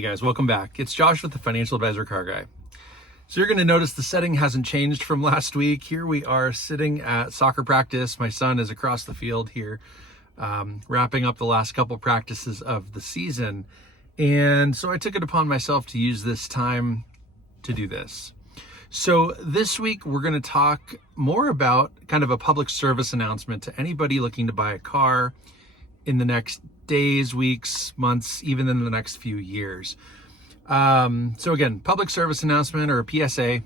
Hey guys, welcome back. It's Josh with the Financial Advisor Car Guy. So you're going to notice the setting hasn't changed from last week. Here we are sitting at soccer practice. My son is across the field here, wrapping up the last couple practices of the season. And so I took it upon myself to use this time to do this. So this week we're going to talk more about kind of a public service announcement to anybody looking to buy a car in the next days, weeks, months, even in the next few years. So again, public service announcement or a PSA.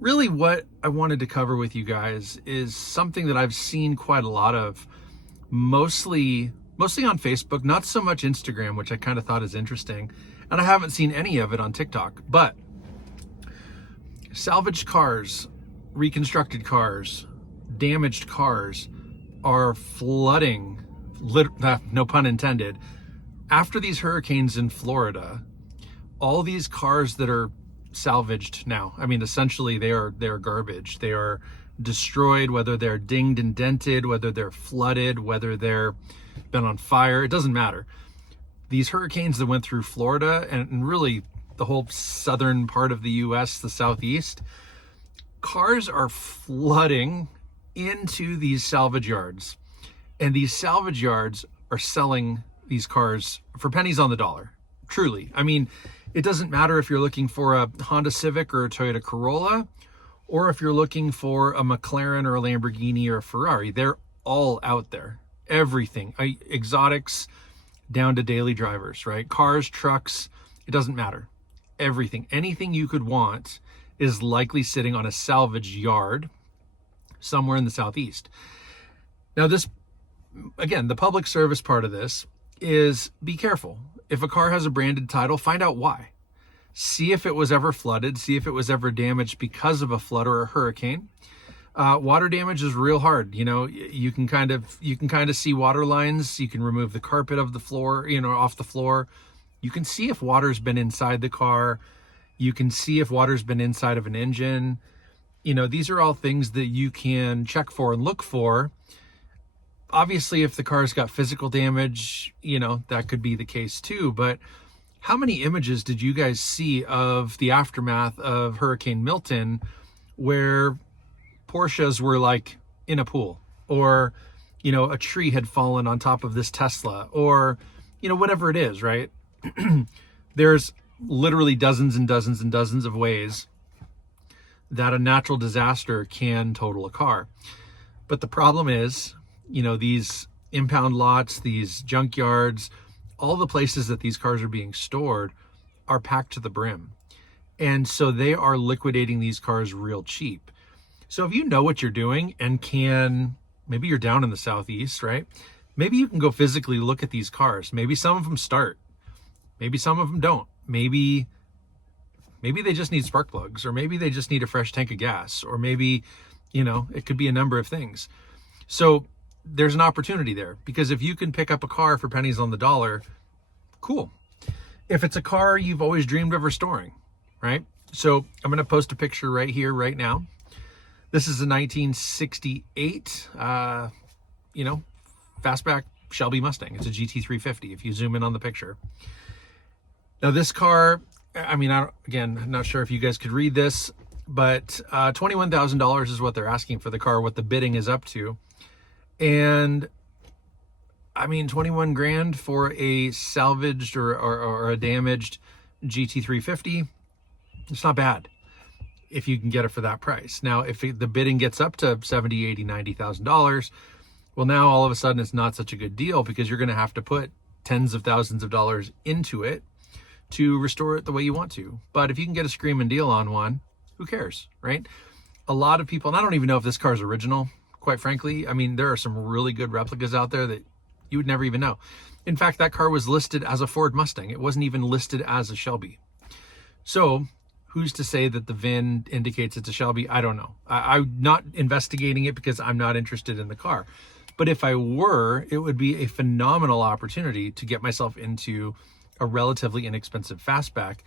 Really what I wanted to cover with you guys is something that I've seen quite a lot of, mostly on Facebook, not so much Instagram, which I kind of thought is interesting. And I haven't seen any of it on TikTok, but salvaged cars, reconstructed cars, damaged cars are flooding, no pun intended, after these hurricanes in Florida. All these cars that are salvaged now, I mean, essentially they are garbage. They are destroyed, whether they're dinged and dented, whether they're flooded, whether they're been on fire, it doesn't matter. These hurricanes that went through Florida and really the whole southern part of the US, the Southeast, cars are flooding into these salvage yards. And these salvage yards are selling these cars for pennies on the dollar. Truly. I mean, it doesn't matter if you're looking for a Honda Civic or a Toyota Corolla, or if you're looking for a McLaren or a Lamborghini or a Ferrari. They're all out there. Everything. Exotics down to daily drivers, right? Cars, trucks, it doesn't matter. Everything. Anything you could want is likely sitting on a salvage yard somewhere in the Southeast. Now this, again, the public service part of this is be careful. If a car has a branded title, find out why. See if it was ever flooded. See if it was ever damaged because of a flood or a hurricane. Water damage is real hard. You know, you can kind of see water lines. You can remove the carpet of the floor, off the floor. You can see if water's been inside the car. You can see if water's been inside of an engine. These are all things that you can check for and look for. Obviously, if the car's got physical damage, that could be the case too. But how many images did you guys see of the aftermath of Hurricane Milton where Porsches were like in a pool, or, a tree had fallen on top of this Tesla, or, whatever it is, right? There's literally dozens and dozens and dozens of ways that a natural disaster can total a car. But the problem is, these impound lots, these junkyards, all the places that these cars are being stored are packed to the brim. And so they are liquidating these cars real cheap. So if you know what you're doing and maybe you're down in the Southeast, right? Maybe you can go physically look at these cars. Maybe some of them start. Maybe some of them don't. Maybe they just need spark plugs, or maybe they just need a fresh tank of gas, or maybe, it could be a number of things. So there's an opportunity there, because if you can pick up a car for pennies on the dollar, cool. If it's a car you've always dreamed of restoring, right? So I'm going to post a picture right here, right now. This is a 1968, fastback Shelby Mustang. It's a GT350 if you zoom in on the picture. Now this car, I'm not sure if you guys could read this, but $21,000 is what they're asking for the car, what the bidding is up to. And 21 grand for a salvaged or a damaged GT350, it's not bad if you can get it for that price. Now, if the bidding gets up to $70,000, $80,000, $90,000, well, now all of a sudden it's not such a good deal, because you're going to have to put tens of thousands of dollars into it to restore it the way you want to. But if you can get a screaming deal on one, who cares, right? A lot of people, and I don't even know if this car is original, quite frankly. There are some really good replicas out there that you would never even know. In fact, that car was listed as a Ford Mustang. It wasn't even listed as a Shelby. So who's to say that the VIN indicates it's a Shelby? I don't know. I'm not investigating it because I'm not interested in the car. But if I were, it would be a phenomenal opportunity to get myself into a relatively inexpensive fastback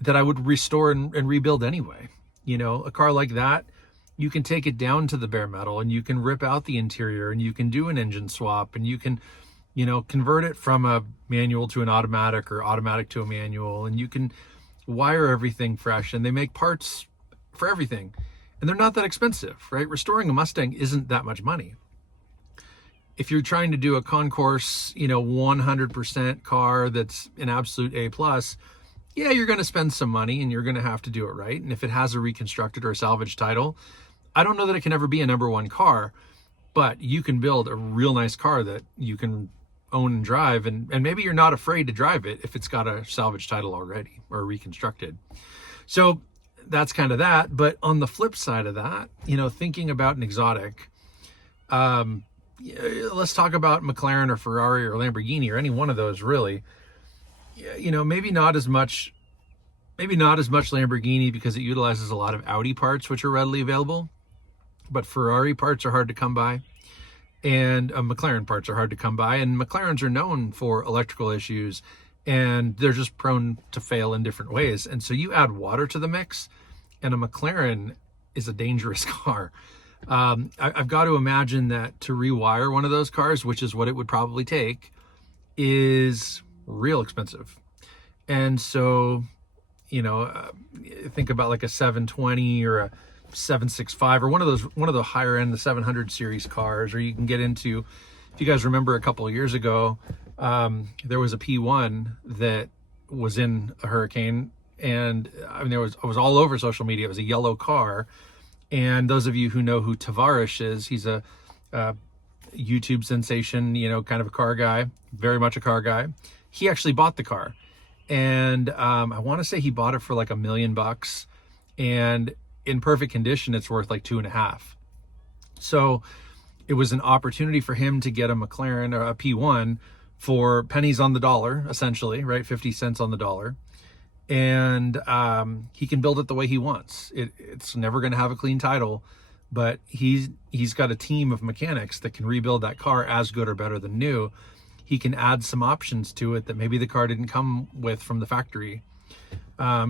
that I would restore and rebuild anyway. A car like that, you can take it down to the bare metal and you can rip out the interior and you can do an engine swap and you can convert it from a manual to an automatic or automatic to a manual, and you can wire everything fresh, and they make parts for everything. And they're not that expensive, right? Restoring a Mustang isn't that much money. If you're trying to do a concourse, 100% car that's an absolute A+, yeah, you're going to spend some money and you're going to have to do it right. And if it has a reconstructed or a salvage title, I don't know that it can ever be a #1 car, but you can build a real nice car that you can own and drive. And maybe you're not afraid to drive it if it's got a salvage title already or reconstructed. So that's kind of that. But on the flip side of that, thinking about an exotic, let's talk about McLaren or Ferrari or Lamborghini or any one of those, really. Maybe not as much Lamborghini because it utilizes a lot of Audi parts, which are readily available, but Ferrari parts are hard to come by, and McLaren parts are hard to come by, and McLarens are known for electrical issues, and they're just prone to fail in different ways. And so you add water to the mix, and a McLaren is a dangerous car. I've got to imagine that to rewire one of those cars, which is what it would probably take, is real expensive. And so, think about like a 720 or a 765 or one of the higher end, the 700 series cars, or you can get into, if you guys remember a couple of years ago, there was a P1 that was in a Hurricane, and it was all over social media. It was a yellow car. And those of you who know who Tavares is, he's a YouTube sensation, kind of a car guy, very much a car guy. He actually bought the car, and I want to say he bought it for like $1 million, and in perfect condition, it's worth like 2.5. So it was an opportunity for him to get a McLaren or a P1 for pennies on the dollar, essentially, right? 50 cents on the dollar. And he can build it the way he wants. It's never going to have a clean title, but he's got a team of mechanics that can rebuild that car as good or better than new. He can add some options to it that maybe the car didn't come with from the factory.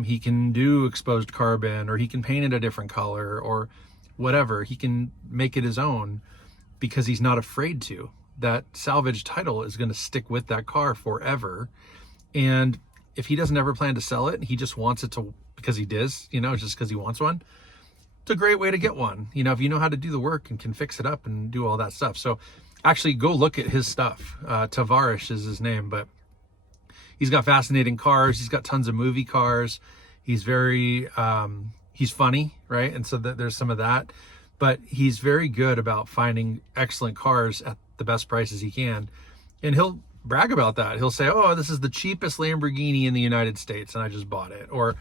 He can do exposed carbon, or he can paint it a different color, or whatever. He can make it his own because he's not afraid to. That salvage title is going to stick with that car forever. And if he doesn't ever plan to sell it, he just wants it to, because he does, just because he wants one, it's a great way to get one. If you know how to do the work and can fix it up and do all that stuff. So actually go look at his stuff. Tavares is his name, but he's got fascinating cars. He's got tons of movie cars. He's very, he's funny, right? And so there's some of that, but he's very good about finding excellent cars at the best prices he can. And he'll brag about that. He'll say, oh, this is the cheapest Lamborghini in the United States, and I just bought it. Or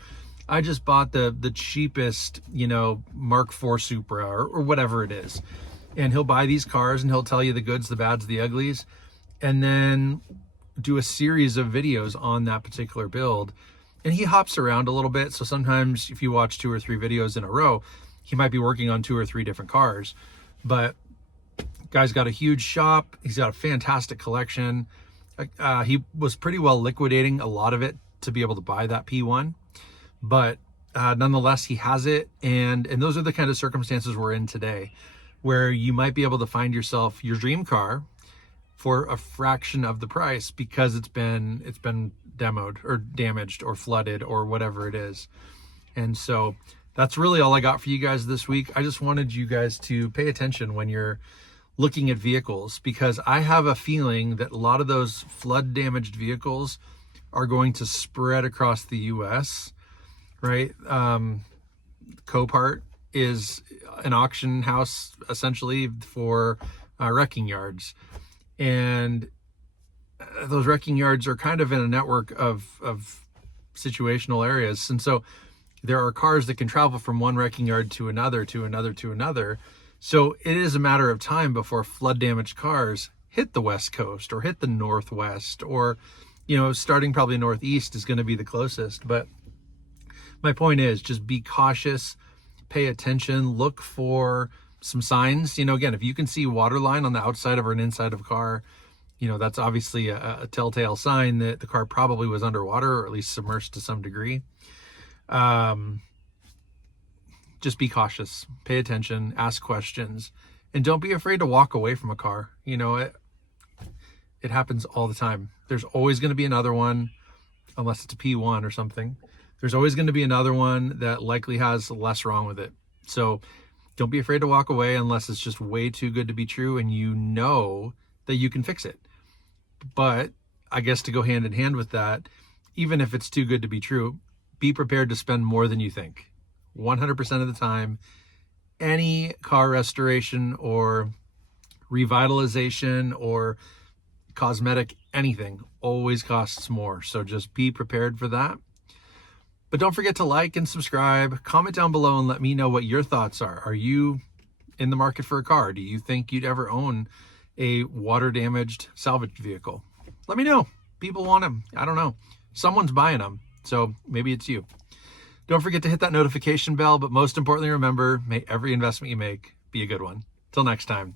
I just bought the cheapest, Mark IV Supra, or whatever it is. And he'll buy these cars and he'll tell you the goods, the bads, the uglies, and then do a series of videos on that particular build. And he hops around a little bit. So sometimes if you watch 2 or 3 videos in a row, he might be working on 2 or 3 different cars. But guy's got a huge shop. He's got a fantastic collection. He was pretty well liquidating a lot of it to be able to buy that P1, but nonetheless, he has it. And those are the kind of circumstances we're in today, where you might be able to find yourself your dream car for a fraction of the price because it's been demoed or damaged or flooded or whatever it is. And so that's really all I got for you guys this week. I just wanted you guys to pay attention when you're looking at vehicles, because I have a feeling that a lot of those flood damaged vehicles are going to spread across the US, right? Copart is an auction house essentially for wrecking yards, and those wrecking yards are kind of in a network of situational areas. And so there are cars that can travel from one wrecking yard to another, to another, to another. So it is a matter of time before flood damaged cars hit the West Coast or hit the Northwest, or, starting probably Northeast is going to be the closest. But my point is, just be cautious, pay attention, look for some signs. Again, if you can see water line on the outside of or an inside of a car, that's obviously a telltale sign that the car probably was underwater, or at least submerged to some degree. Just be cautious, pay attention, ask questions, and don't be afraid to walk away from a car. It happens all the time. There's always going to be another one, unless it's a P1 or something. There's always going to be another one that likely has less wrong with it. So don't be afraid to walk away unless it's just way too good to be true and you know that you can fix it. But I guess to go hand in hand with that, even if it's too good to be true, be prepared to spend more than you think. 100% of the time, any car restoration or revitalization or cosmetic anything always costs more. So just be prepared for that. But don't forget to like and subscribe. Comment down below and let me know what your thoughts are. Are you in the market for a car? Do you think you'd ever own a water damaged salvaged vehicle? Let me know. People want them. I don't know. Someone's buying them. So maybe it's you. Don't forget to hit that notification bell. But most importantly, remember, may every investment you make be a good one. Till next time.